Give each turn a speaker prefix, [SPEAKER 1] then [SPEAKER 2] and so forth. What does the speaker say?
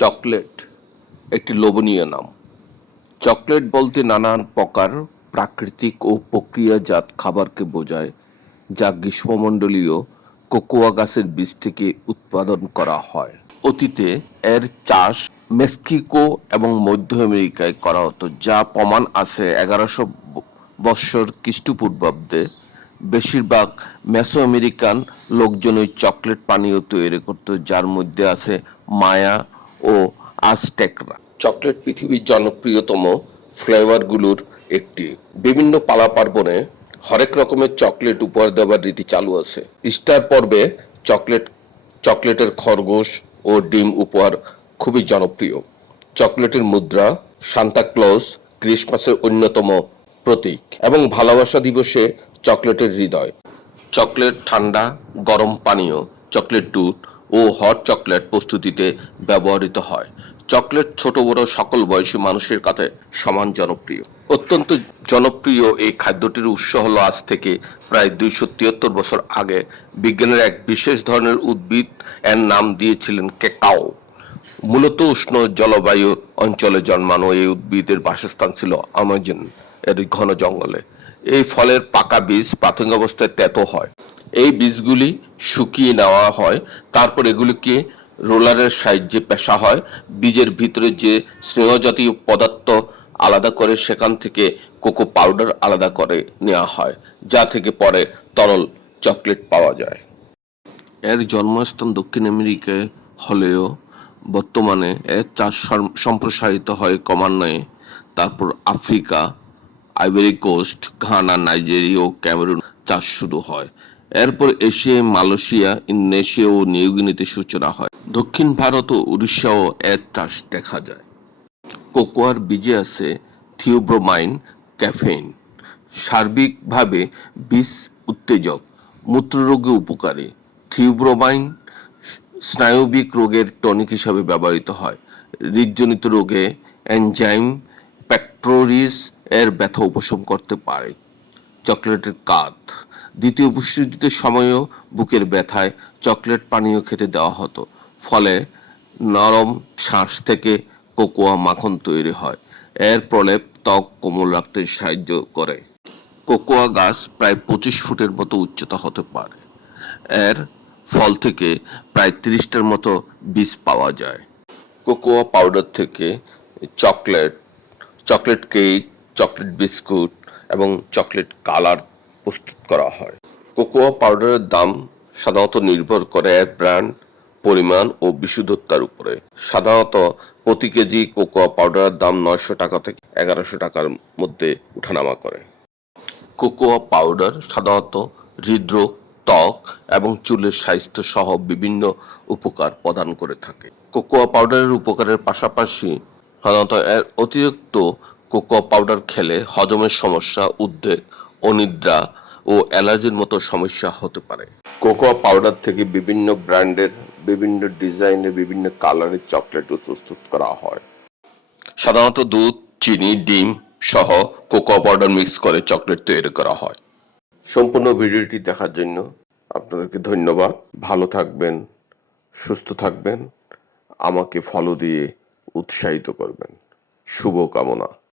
[SPEAKER 1] Chocolate, একটি লোভনীয় নাম। চকলেট বলতে নানান প্রকার প্রাকৃতিক ও প্রক্রিয়াজাত খাবারকে বোঝায়, যা গ্রীষ্মমণ্ডলীয় কোকোয়া গাছের বীজ থেকে উৎপাদন করা হয়। অতীতে এর চাষ মেক্সিকো এবং মধ্য আমেরিকায় করা হতো, যা প্রমাণ আছে এগারোশো বৎসর খ্রিস্টপূর্বাব্দে। বেশিরভাগ মেসো আমেরিকান লোকজন ওই চকলেট পানীয় তৈরি করত, যার মধ্যে আছে মায়া ও আজটেকরা। চকলেট পৃথিবীর জনপ্রিয়তম ফ্লেভারগুলোর একটি। বিভিন্ন পালা পার্বণে হরেক রকমের চকলেট উপহার দেওয়ার রীতি চালু আছে। ইস্টার পর্বে চকলেট, চকলেটের খরগোশ ও ডিম উপহার খুবই জনপ্রিয়। চকলেটের মুদ্রা সান্তাক্লজ ক্রিসমাসের অন্যতম প্রতীক এবং ভালোবাসা দিবসে চকলেটের হৃদয়। চকলেট ঠান্ডা, গরম পানীয়, চকলেট দুধ ও হট চকলেট প্রস্তুতিতে ব্যবহৃত হয়। চকলেট ছোট, বড়, সকল বয়সী মানুষের কাছে সমান জনপ্রিয়। অত্যন্ত জনপ্রিয় এই খাদ্যটির উৎস হল আজ থেকে প্রায় দুইশো তিয়াত্তর বছর আগে বিজ্ঞানের এক বিশেষ ধরনের উদ্ভিদ এর নাম দিয়েছিলেন কেকাও। মূলত উষ্ণ জলবায়ু অঞ্চলে জন্মানো এই উদ্ভিদের বাসস্থান ছিল আমাজন এর ঘন জঙ্গলে। এই ফলের পাকা বীজ প্রাথমিক অবস্থায় তেতো হয়। এই বীজগুলি শুকিয়ে নেওয়া হয়। তারপর এগুলিকে রোলারের সাহায্যে পেশা হয়। বীজের ভিতরে যে স্নেহজাতীয় পদার্থ আলাদা করে, সেখান থেকে কোকো পাউডার আলাদা করে নেওয়া হয়, যা থেকে পরে তরল চকলেট পাওয়া যায়। এর জন্মস্থান দক্ষিণ আমেরিকায় হলেও বর্তমানে এর চাষ সম্প্রসারিত হয় ক্রমান্বয়ে। তারপর Africa, Ivory Coast, Ghana, Nigeria ও ক্যামেরুন চাষ শুরু হয়। এরপর এশিয়া, মালয়েশিয়া, ইন্দোনেশিয়া ও নিউগিনিতে সূচনা হয়। দক্ষিণ ভারত ও উড়িষ্যাও এর চাষ দেখা যায়। কোকোয়ার বীজে আছে থিওব্রোমাইন ক্যাফেইন। সার্বিকভাবে বিষ উত্তেজক, মূত্ররোগে উপকারী। থিওব্রোমাইন স্নায়বিক রোগের টনিক হিসাবে ব্যবহৃত হয়। হৃদজনিত রোগে এনজাইম প্যাক্টোরিস এর ব্যথা উপশম করতে পারে। চকলেটের কাত। দ্বিতীয় বিশ্বযুদ্ধের সময়ও বুকের ব্যথায় চকলেট পানীয় খেতে দেওয়া হতো। ফলে নরম শ্বাস থেকে কোকোয়া মাখন তৈরি হয়। এর প্রলেপ ত্বক কোমল রাখতে সাহায্য করে। কোকোয়া গাছ প্রায় পঁচিশ ফুটের মতো উচ্চতা হতে পারে। এর ফল থেকে প্রায় তিরিশটার মতো বীজ পাওয়া যায়। কোকোয়া পাউডার থেকে chocolate chocolate cake, chocolate biscuit এবং চকলেট কালার প্রস্তুত করা হয়। কোকোয়া পাউডারের দাম সাধারণত নির্ভর করে এর ব্র্যান্ড, পরিমাণ ও বিশুদ্ধতার উপরে। সাধারণত প্রতি কেজি কোকোয়া পাউডারের দাম নয়শো টাকা থেকে এগারোশো টাকার মধ্যে উঠানামা করে। কোকোয়া পাউডার সাধারণত হৃদরোগ, ত্বক এবং চুলের স্বাস্থ্য সহ বিভিন্ন উপকার প্রদান করে থাকে। কোকোয়া পাউডারের উপকারের পাশাপাশি সাধারণত এর অতিরিক্ত কোকোয়া পাউডার খেলে হজমের সমস্যা, উদ্বেগ অনিদ্রা ও অ্যালার্জির মতো সমস্যা হতে পারে। কোকোয়া পাউডার থেকে বিভিন্ন ব্র্যান্ডের, বিভিন্ন ডিজাইনের, বিভিন্ন কালারের চকলেটও প্রস্তুত করা হয়। সাধারণত দুধ, চিনি, ডিম সহ কোকো পাউডার মিক্স করে চকলেট তৈরি করা হয়। সম্পূর্ণ ভিডিওটি দেখার জন্য আপনাদেরকে ধন্যবাদ। ভালো থাকবেন, সুস্থ থাকবেন, আমাকে ফলো দিয়ে উৎসাহিত করবেন। শুভ কামনা